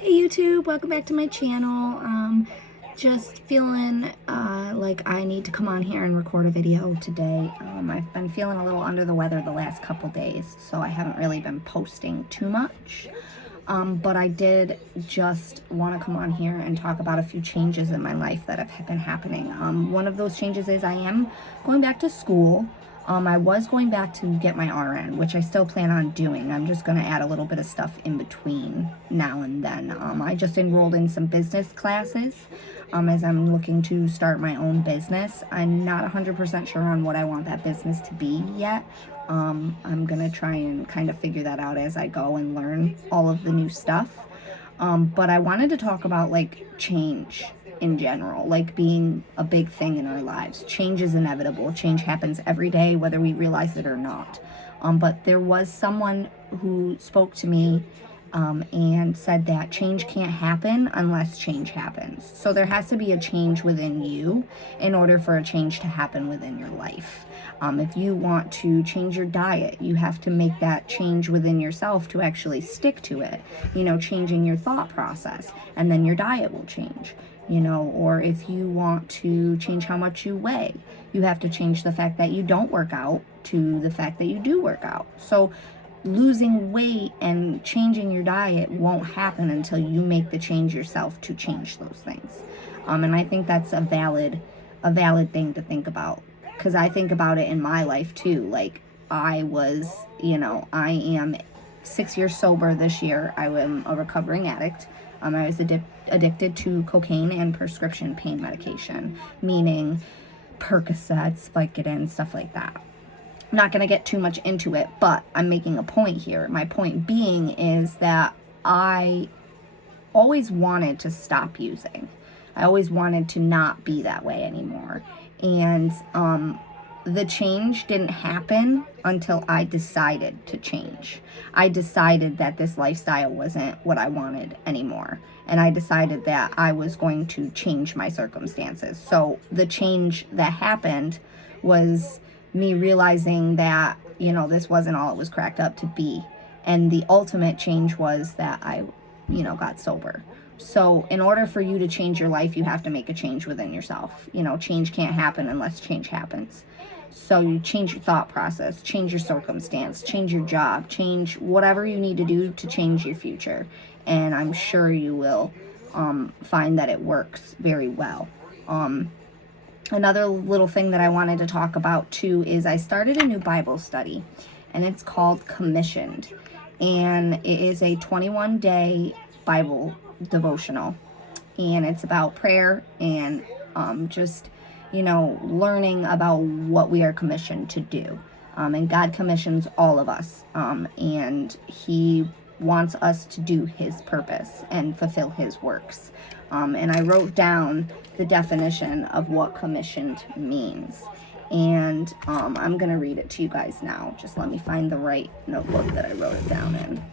Hey YouTube, welcome back to my channel. Just feeling like I need to come on here and record a video today. I've been feeling a little under the weather the last couple days, so I haven't really been posting too much. But I did just want to come on here and talk about a few changes in my life that have been happening. One of those changes is I am going back to school. I was going back to get my RN, which I still plan on doing. I'm just going to add a little bit of stuff in between now and then. I just enrolled in some business classes as I'm looking to start my own business. I'm not 100% sure on what I want that business to be yet. I'm going to try and kind of figure that out as I go and learn all of the new stuff. But I wanted to talk about like change in general, like being a big thing in our lives. Change is inevitable. Change happens every day, whether we realize it or not. But there was someone who spoke to me and said that change can't happen unless change happens. So there has to be a change within you in order for a change to happen within your life. If you want to change your diet, you have to make that change within yourself to actually stick to it. Changing your thought process, and then your diet will change. Or if you want to change how much you weigh, you have to change the fact that you don't work out to the fact that you do work out. So losing weight and changing your diet won't happen until you make the change yourself to change those things. And I think that's a valid thing to think about, because I think about it in my life too. Like I am 6 years sober this year. I am a recovering addict. I was addicted to cocaine and prescription pain medication, meaning Percocets, Vicodin, stuff like that. I'm not going to get too much into it, but I'm making a point here. My point being is that I always wanted to stop using. I always wanted to not be that way anymore. And the change didn't happen until I decided to change. I decided that this lifestyle wasn't what I wanted anymore. And I decided that I was going to change my circumstances. So the change that happened was me realizing that, this wasn't all it was cracked up to be. And the ultimate change was that I, got sober. So in order for you to change your life, you have to make a change within yourself. Change can't happen unless change happens. So you change your thought process, change your circumstance, change your job, change whatever you need to do to change your future. And I'm sure you will find that it works very well. Another little thing that I wanted to talk about too is I started a new Bible study, and it's called Commissioned. And it is a 21-day Bible devotional. And it's about prayer and just learning about what we are commissioned to do. And God commissions all of us. And He wants us to do His purpose and fulfill His works. And I wrote down the definition of what commissioned means. And I'm going to read it to you guys now. Just let me find the right notebook that I wrote it down in.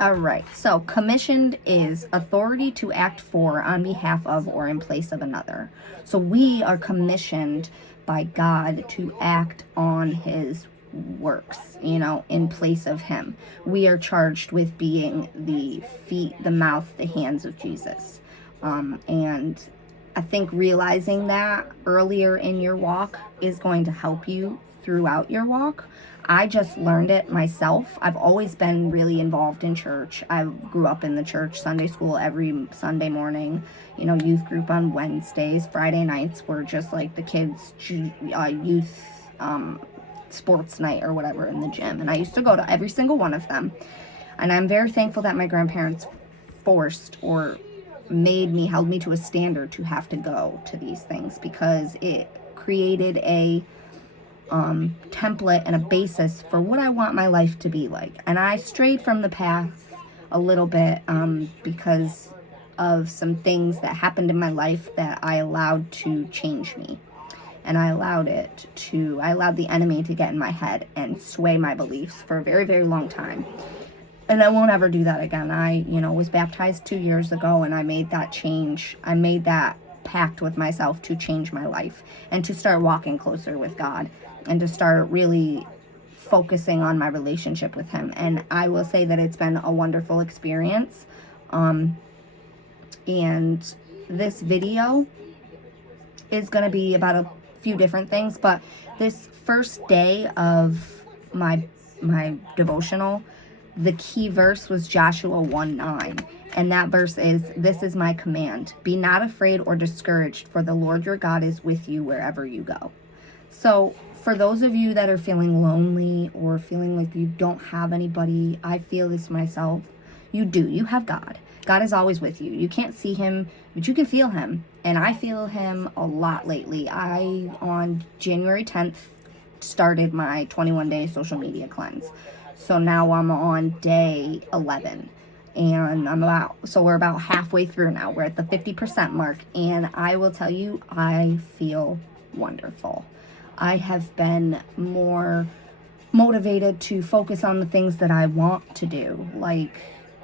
All right, so commissioned is authority to act for, on behalf of, or in place of another. So we are commissioned by God to act on His works, in place of Him. We are charged with being the feet, the mouth, the hands of Jesus. And I think realizing that earlier in your walk is going to help you throughout your walk. I just learned it myself. I've always been really involved in church. I grew up in the church, Sunday school every Sunday morning, youth group on Wednesdays. Friday nights were just like the kids' youth sports night or whatever in the gym. And I used to go to every single one of them. And I'm very thankful that my grandparents forced or held me to a standard to have to go to these things, because it created a template and a basis for what I want my life to be like. And I strayed from the path a little bit because of some things that happened in my life that I allowed to change me. And I allowed the enemy to get in my head and sway my beliefs for a very, very long time. And I won't ever do that again. I, was baptized 2 years ago, and I made that change. I made that pact with myself to change my life and to start walking closer with God and to start really focusing on my relationship with him. And I will say that it's been a wonderful experience. And this video is going to be about a few different things, but this first day of my devotional, the key verse was Joshua 1:9. And that verse is, "This is my command. Be not afraid or discouraged, for the Lord your God is with you wherever you go." So for those of you that are feeling lonely or feeling like you don't have anybody, I feel this myself. You do. You have God. God is always with you. You can't see him, but you can feel him. And I feel him a lot lately. I, on January 10th, started my 21-day social media cleanse. So now I'm on day 11. And we're about halfway through now. We're at the 50% mark. And I will tell you, I feel wonderful. I have been more motivated to focus on the things that I want to do, like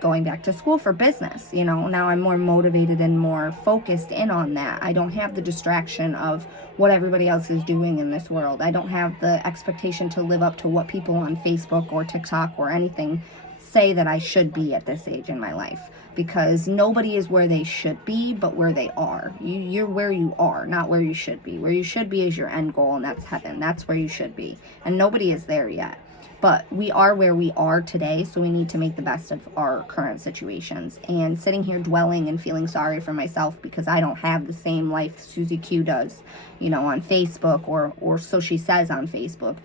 going back to school for business. Now I'm more motivated and more focused in on that. I don't have the distraction of what everybody else is doing in this world. I don't have the expectation to live up to what people on Facebook or TikTok or anything say that I should be at this age in my life, because nobody is where they should be, but where they are. You're where you are, not where you should be. Where you should be is your end goal, and that's heaven. That's where you should be. And nobody is there yet. But we are where we are today, so we need to make the best of our current situations. And sitting here dwelling and feeling sorry for myself because I don't have the same life Susie Q does, on Facebook, or so she says on Facebook,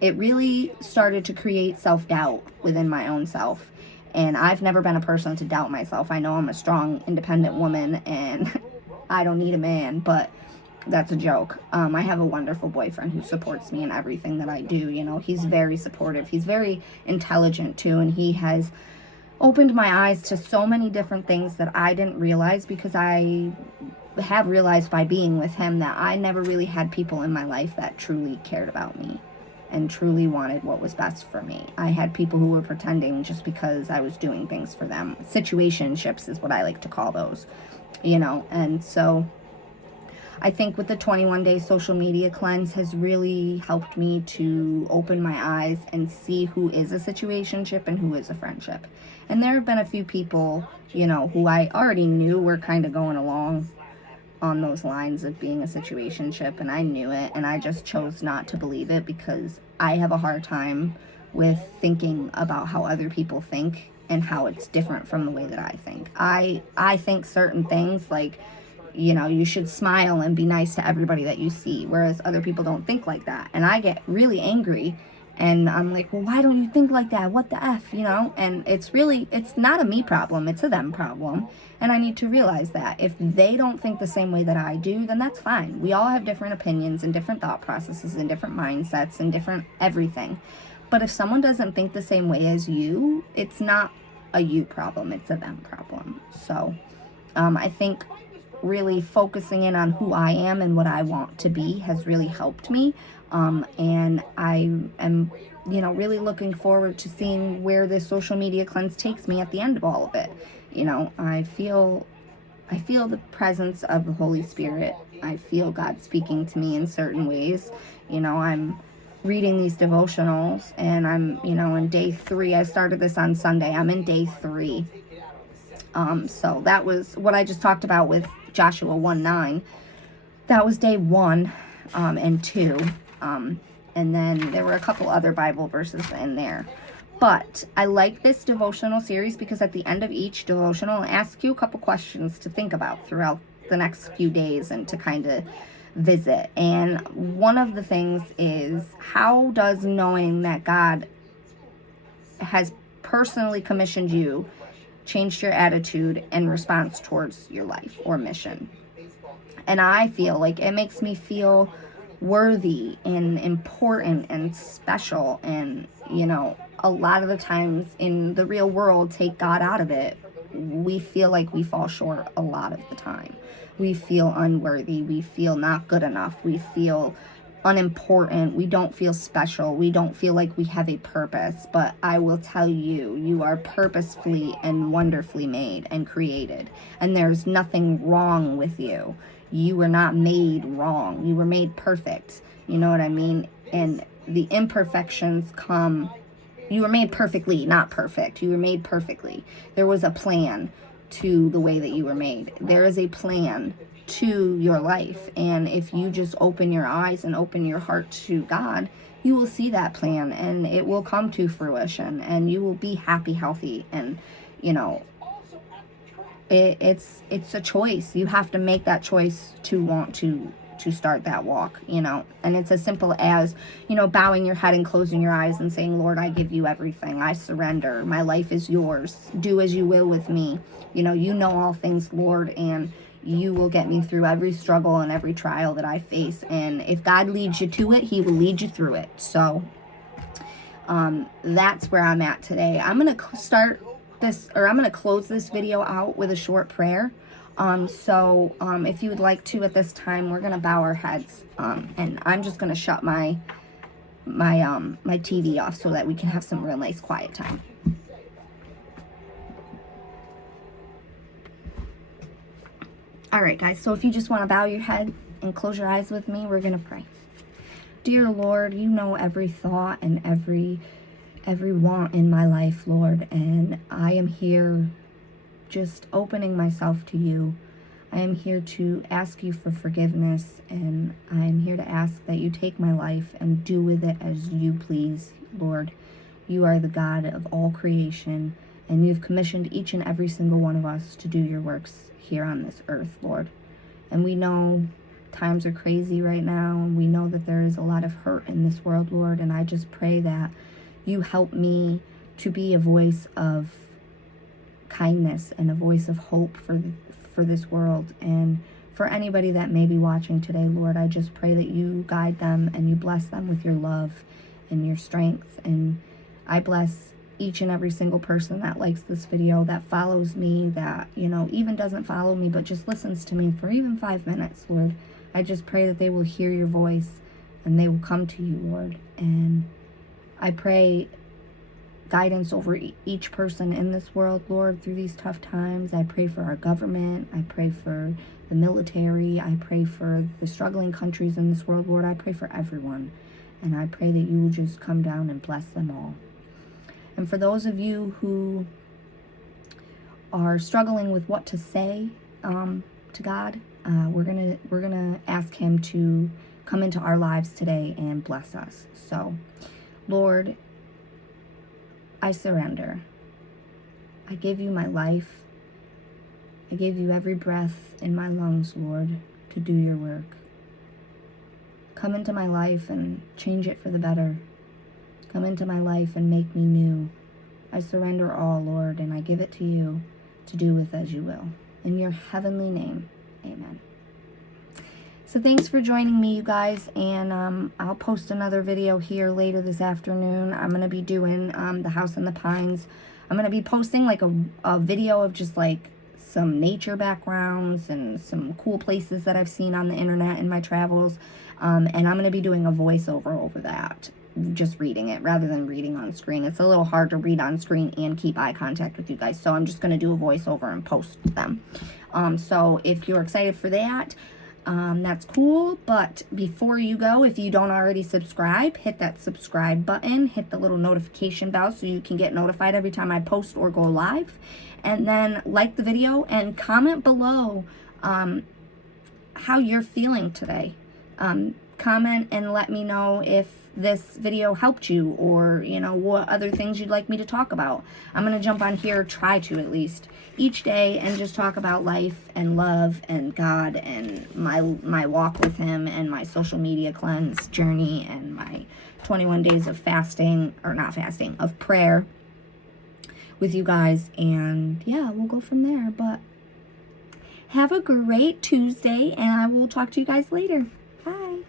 it really started to create self-doubt within my own self. And I've never been a person to doubt myself. I know I'm a strong, independent woman, and I don't need a man, but that's a joke. I have a wonderful boyfriend who supports me in everything that I do. He's very supportive. He's very intelligent too, and he has opened my eyes to so many different things that I didn't realize, because I have realized by being with him that I never really had people in my life that truly cared about me and truly wanted what was best for me. I had people who were pretending just because I was doing things for them. Situationships is what I like to call those, and so I think with the 21-day social media cleanse has really helped me to open my eyes and see who is a situationship and who is a friendship. And there have been a few people, who I already knew were kind of going along on those lines of being a situationship, and I knew it, and I just chose not to believe it, because I have a hard time with thinking about how other people think and how it's different from the way that I think. I think certain things like, you should smile and be nice to everybody that you see, whereas other people don't think like that. And I get really angry, and I'm like, well, why don't you think like that? What the F, And it's not a me problem, it's a them problem. And I need to realize that if they don't think the same way that I do, then that's fine. We all have different opinions and different thought processes and different mindsets and different everything. But if someone doesn't think the same way as you, it's not a you problem, it's a them problem. So I think really focusing in on who I am and what I want to be has really helped me. And I am, really looking forward to seeing where this social media cleanse takes me at the end of all of it. I feel the presence of the Holy Spirit. I feel God speaking to me in certain ways. I'm reading these devotionals, and I'm, in day 3. I started this on Sunday. I'm in day 3. So that was what I just talked about with Joshua 1:9. That was day 1 and 2. And then there were a couple other Bible verses in there. But I like this devotional series because at the end of each devotional, I ask you a couple questions to think about throughout the next few days and to kind of visit. And one of the things is, how does knowing that God has personally commissioned you changed your attitude and response towards your life or mission? And I feel like it makes me feel worthy and important and special. And, a lot of the times in the real world, take God out of it, we feel like we fall short a lot of the time. We feel unworthy. We feel not good enough. We feel unimportant. We don't feel special. We don't feel like we have a purpose. But I will tell you, you are purposefully and wonderfully made and created. And there's nothing wrong with you. you were not made wrong. You were made perfect. You know what I mean? And the imperfections come. You were made perfectly, not perfect. You were made perfectly. There was a plan to the way that you were made. There is a plan to your life. And if you just open your eyes and open your heart to God, you will see that plan and it will come to fruition and you will be happy, healthy. And, you know, it's a choice. You have to make that choice to want to start that walk, you know. And it's as simple as, you know, bowing your head and closing your eyes and saying, Lord, I give you everything. I surrender. My life is yours. Do as you will with me. You know all things, Lord, and you will get me through every struggle and every trial that I face. And if God leads you to it, he will lead you through it. So that's where I'm at today. I'm going to start this, or I'm going to close this video out with a short prayer. If you would like to at this time, we're going to bow our heads, and I'm just going to shut my TV off so that we can have some real nice quiet time. All right, guys, so if you just want to bow your head and close your eyes with me, we're going to pray. Dear Lord, you know every thought and every want in my life, Lord, and I am here just opening myself to you. I am here to ask you for forgiveness, and I am here to ask that you take my life and do with it as you please, Lord. You are the God of all creation, and you've commissioned each and every single one of us to do your works here on this earth, Lord. And we know times are crazy right now, and we know that there is a lot of hurt in this world, Lord, and I just pray that you help me to be a voice of kindness and a voice of hope for this world. And for anybody that may be watching today, Lord, I just pray that you guide them and you bless them with your love and your strength. And I bless each and every single person that likes this video, that follows me, that, you know, even doesn't follow me, but just listens to me for even 5 minutes, Lord. I just pray that they will hear your voice and they will come to you, Lord. And I pray guidance over each person in this world, Lord, through these tough times. I pray for our government. I pray for the military. I pray for the struggling countries in this world, Lord. I pray for everyone. And I pray that you will just come down and bless them all. And for those of you who are struggling with what to say to God, we're gonna ask him to come into our lives today and bless us. So, Lord, I surrender. I give you my life. I give you every breath in my lungs, Lord, to do your work. Come into my life and change it for the better. Come into my life and make me new. I surrender all, Lord, and I give it to you to do with as you will. In your heavenly name, amen. So thanks for joining me, you guys, and I'll post another video here later this afternoon. I'm going to be doing the House in the Pines. I'm going to be posting like a video of just like some nature backgrounds and some cool places that I've seen on the internet in my travels. And I'm going to be doing a voiceover over that, just reading it rather than reading on screen. It's a little hard to read on screen and keep eye contact with you guys, so I'm just going to do a voiceover and post them. So if you're excited for that, that's cool. But before you go, if you don't already subscribe, hit that subscribe button, hit the little notification bell so you can get notified every time I post or go live, and then like the video and comment below how you're feeling today. Comment and let me know if this video helped you, or you know what other things you'd like me to talk about. I'm gonna jump on here, try to at least each day, and just talk about life and love and God and my walk with him and my social media cleanse journey and my 21 days of fasting, or not fasting, of prayer with you guys. And yeah, we'll go from there. But have a great Tuesday, and I will talk to you guys later. Bye.